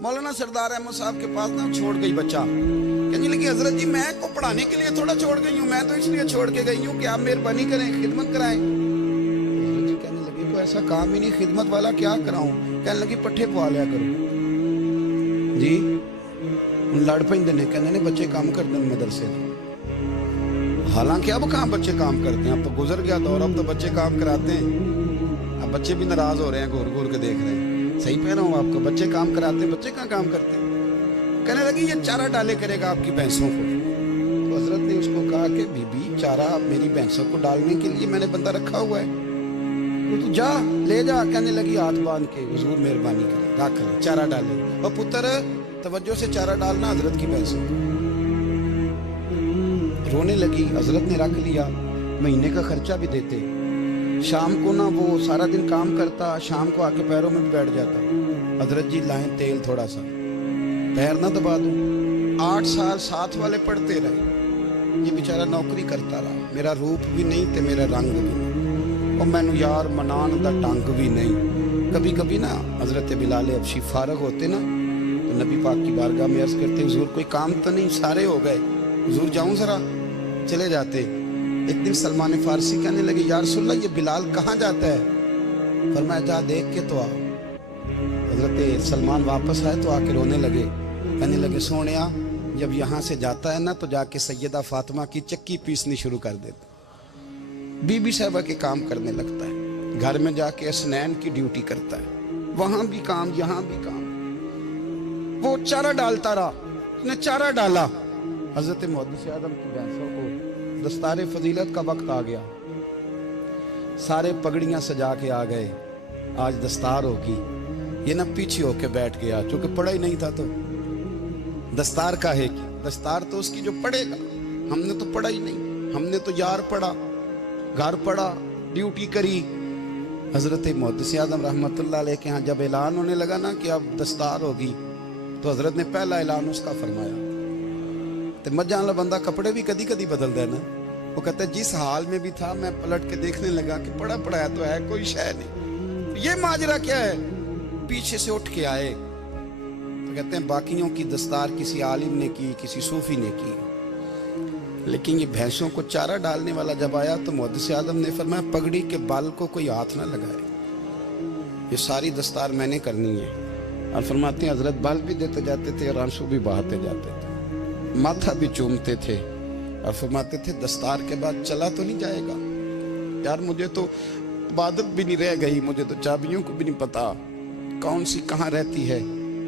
मौलाना सरदार अहमद साहब के पास ना छोड़ गई बच्चा, कहने लगी हजरत जी मैं को पढ़ाने के लिए थोड़ा छोड़ गई हूँ, मैं तो इसलिए छोड़ के गई हूँ कि आप मेहरबानी करें, खिदमत कराएं। हजरत जी कहने लगे कोई ऐसा काम ही नहीं, खिदमत वाला क्या कराऊं। कहने लगी पट्ठे पवा लिया करो जी। लड़ पेंदे ने, कहने ने बच्चे काम करते हैं मदरसे में। हालांकि अब कहाँ बच्चे काम करते हैं, अब तो गुजर गया दौर, अब तो बच्चे काम कराते हैं। अब बच्चे भी नाराज हो रहे हैं, घूर घूर के देख रहे हैं। सही कह रहा हूँ आपको, बच्चे काम कराते हैं, बच्चे कहाँ काम करते हैं। कहने लगी ये चारा डाले करेगा आपकी भैंसों को। तो हजरत ने उसको कहा कि बीबी चारा मेरी भैंसों को डालने के लिए मैंने बंदा रखा हुआ है, तो तू जा ले जा। कहने लगी हाथ बांध के हुजूर मेहरबानी करे रख ले चारा डाले। और पुत्र तवज्जो से चारा डालना हजरत की भैंसों को। रोने लगी। हजरत ने रख लिया, महीने का खर्चा भी देते। शाम को ना वो सारा दिन काम करता, शाम को आके पैरों में भी बैठ जाता। हजरत जी लाएं तेल थोड़ा सा, पैर ना दबा दूं। 8 साल साथ वाले पढ़ते रहे, ये बेचारा नौकरी करता रहा। मेरा रूप भी नहीं ते मेरा रंग भी नहीं, और मैनू यार मनान दा ढंग भी नहीं। कभी कभी ना हजरत बिलाल हबशी फारग होते ना, तो नबी पाक की बारगाह में अर्ज करते हुजूर कोई काम तो नहीं, सारे हो गए, हुजूर जाऊं जरा, चले जाते। एक दिन सलमान फारसी कहने लगे या रसूलल्लाह ये बिलाल कहाँ जाता है। फरमाया जा देख के तो आ। हजरत सलमान वापस आए तो आके रोने लगे, कहने लगे सोनिया जब यहाँ से जाता है ना तो जाके सैयदा फातिमा की चक्की पीसनी शुरू कर देता। बीबी साहबा के काम करने लगता है, घर में जाके असनैन की ड्यूटी करता है, वहां भी काम यहाँ भी काम। वो चारा डालता रहा, उसने चारा डाला। हजरत मुहद्दिस आदम की भैंसों को दस्तारे फजीलत का वक्त आ गया, सारे पगड़ियां सजा के आ गए, आज दस्तार होगी। ये ना पीछे होके बैठ गया, चूंकि पढ़ा ही नहीं था तो दस्तार का है कि दस्तार तो उसकी जो पढ़ेगा। हमने तो पढ़ा ही नहीं, हमने तो यार पढ़ा, घर पढ़ा, ड्यूटी करी। हजरत मुहद्दिस आदम रहमतुल्लाह अलैह के यहाँ जब ऐलान होने लगा ना कि अब दस्तार होगी, तो हजरत ने पहला ऐलान उसका फरमाया। तो मजा वाला बंदा कपड़े भी कदी कदी बदल देना। वो कहता है जिस हाल में भी था मैं पलट के देखने लगा कि पढ़ा पढ़ाया तो है, कोई शय नहीं, ये माजरा क्या है। पीछे से उठ के आए तो कहते हैं बाकियों की दस्तार किसी आलिम ने की, किसी सूफी ने की, लेकिन ये भैंसों को चारा डालने वाला जब आया तो मुहद्दिस आदम ने फरमाया पगड़ी के बाल को कोई हाथ ना लगाए, ये सारी दस्तार मैंने करनी है। और फरमाते हैं हजरत बाल भी देते जाते थे और आंसू भी बहाते जाते थे, माथा भी चूमते थे, और फरमाते थे दस्तार के बाद चला तो नहीं जाएगा यार, मुझे तो इबादत भी नहीं रह गई, मुझे तो चाबियों को भी नहीं पता कौन सी कहाँ रहती है,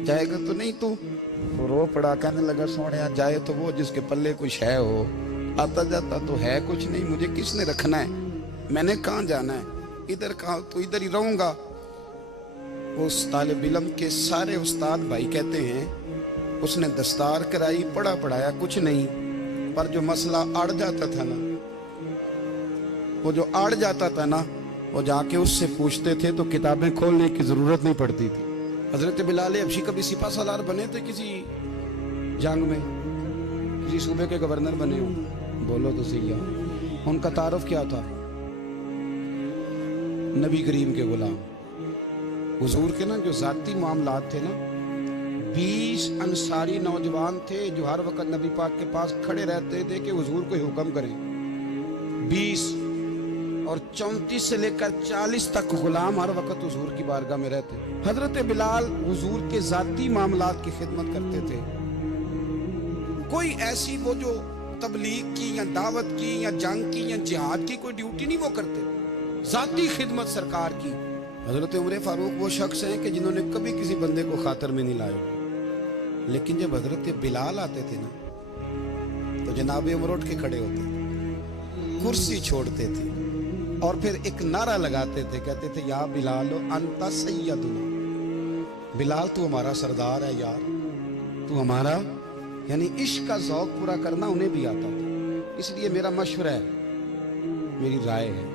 जाएगा तो नहीं तू। तो रो पड़ा, कहने लगा सोनिया जाए तो वो जिसके पल्ले कुछ है हो, आता जाता तो है कुछ नहीं, मुझे किसने रखना है, मैंने कहाँ जाना है, इधर कहाँ तो इधर ही रहूंगा। उस तालिब इल्म के सारे उस्ताद भाई कहते हैं उसने दस्तार कराई, पढ़ा पढ़ाया कुछ नहीं, पर जो मसला अड़ जाता था ना, वो जो अड़ जाता था ना, वो जाके उससे पूछते थे तो किताबें खोलने की जरूरत नहीं पड़ती थी। हजरत बिलाल हबशी कभी सिपा सालार बने थे किसी जंग में, किसी सूबे के गवर्नर बने हो, बोलो तो सही है। उनका तारुफ क्या था, नबी करीम के गुलाम। हुजूर के ना जो जाती मामलात थे ना, 20 अंसारी नौजवान थे जो हर वक्त नबी पाक के पास खड़े रहते थे कि हुजूर को हुक्म करें। 20 और 34 से लेकर 40 तक गुलाम हर वक्त हुजूर की बारगाह में रहते। हजरत बिलाल हुजूर के जाती मामलात की खिदमत करते थे। कोई ऐसी वो जो तबलीग की या दावत की या जंग की या जिहाद की कोई ड्यूटी नहीं वो करते, जाती खिदमत सरकार की। हजरत उमर फारूक वो शख्स हैं कि जिन्होंने कभी किसी बंदे को खातर में नहीं लाए, लेकिन जब हजरत बिलाल आते थे ना तो जनाब उमर उठ के खड़े होते थे, कुर्सी छोड़ते थे और फिर एक नारा लगाते थे, कहते थे या बिलाल अंता सैयदुना, बिलाल तू हमारा सरदार है यार, तू हमारा। यानी इश्क का ज़ौक़ पूरा करना उन्हें भी आता था। इसलिए मेरा मशवरा है, मेरी राय है,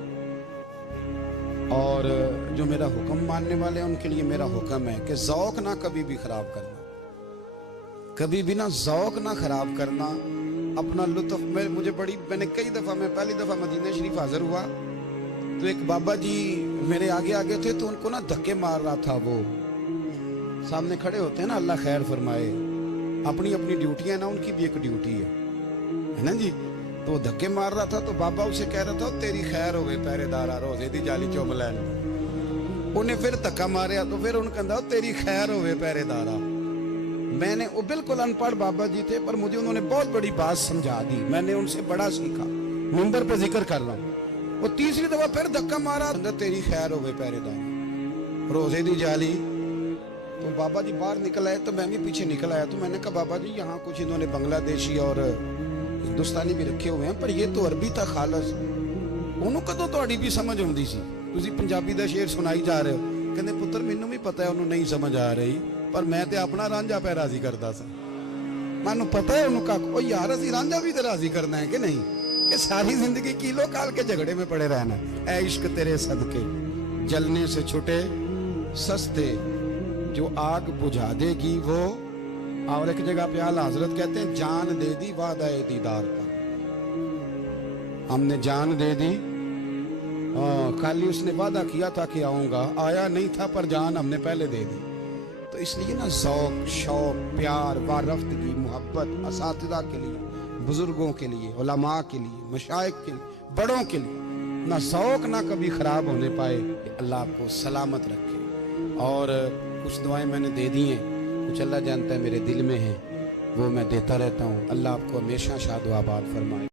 और जो मेरा हुक्म मानने वाले हैं उनके लिए मेरा हुक्म है कि ज़ौक़ ना कभी भी ख़राब करना, कभी भी ना ज़ौक़ ना ख़राब करना, अपना लुत्फ़। मैंने कई दफ़ा, मैं पहली दफ़ा मदीना शरीफ हाज़िर हुआ तो एक बाबा जी मेरे आगे आगे थे, तो उनको ना धक्के मार रहा था वो सामने खड़े होते हैं ना, अल्लाह खैर फरमाए, अपनी अपनी ड्यूटी है ना, उनकी भी एक ड्यूटी है ना जी। तो वो धक्के मार रहा था तो बाबा उसे कह रहा था तेरी खैर होवे पहरेदारा रोजे दी जाली चुम लैन। उन्हें फिर धक्का मारिया तो फिर उन्हें कहता तेरी खैर होवे पहरेदारा। मैंने, वो बिल्कुल अनपढ़ बाबा जी थे पर मुझे उन्होंने बहुत बड़ी बात समझा दी, मैंने उनसे बड़ा सीखा, मिंबर पे जिक्र कर रहा हूँ। वो तीसरी दफा फिर धक्का मारा, तेरी खैर होवे पहरेदारा रोजे दी जाली। तो बाबा जी बाहर निकल आए तो मैं भी पीछे निकल आया। तो मैंने कहा बाबा जी यहाँ कुछ इन्होंने बांग्लादेशी और हिंदुस्तानी भी रखे हुए हैं पर ये तो अरबी था खालस। ਉਹਨੂੰ ਕਦੋਂ ਤੁਹਾਡੀ ਵੀ ਸਮਝ ਆਉਂਦੀ ਸੀ? ਤੁਸੀਂ ਪੰਜਾਬੀ ਦਾ ਸ਼ੇਰ ਸੁਣਾਈ ਜਾ ਰਹੇ ਹੋ। ਕਹਿੰਦੇ ਪੁੱਤਰ ਮੈਨੂੰ ਵੀ ਪਤਾ ਹੈ ਉਹਨੂੰ ਨਹੀਂ ਸਮਝ ਆ ਰਹੀ, ਪਰ ਮੈਂ ਤੇ ਆਪਣਾ ਰਾਂਝਾ ਪੈ ਰਾਜ਼ੀ ਕਰਦਾ ਸਾਂ। ਮੈਨੂੰ ਪਤਾ ਹੈ ਉਹਨੂੰ ਕੱਖ, ਉਹ ਯਾਰ ਅਸੀਂ ਰਾਂਝਾ ਵੀ ਤੇ ਰਾਜ਼ੀ ਕਰਨਾ ਹੈ ਕਿ ਨਹੀਂ, कि सारी जिंदगी किलो काल के झगड़े में पड़े रहना। ऐ इश्क तेरे सदके जलने से छुटे सस्ते, जो आग बुझा देगी वो। और एक जगह पे आला हजरत कहते हैं जान दे दी वादा दीदार पर, हमने जान दे दी। कल ही उसने वादा किया था कि आऊंगा, आया नहीं था पर जान हमने पहले दे दी। तो इसलिए ना ज़ौक़ शौक़ प्यार वारफ्तगी मोहब्बत असातिज़ा के लिए, बुजुर्गों के लिए, उलमा के लिए, मशाइख के लिए, बड़ों के लिए ना ज़ौक़ ना कभी ख़राब होने पाए। अल्लाह आपको सलामत रखे। और कुछ दुआएं मैंने दे दी हैं, कुछ अल्लाह जानता है मेरे दिल में है, वो मैं देता रहता हूँ। अल्लाह आपको हमेशा शाद व आबाद फरमाए।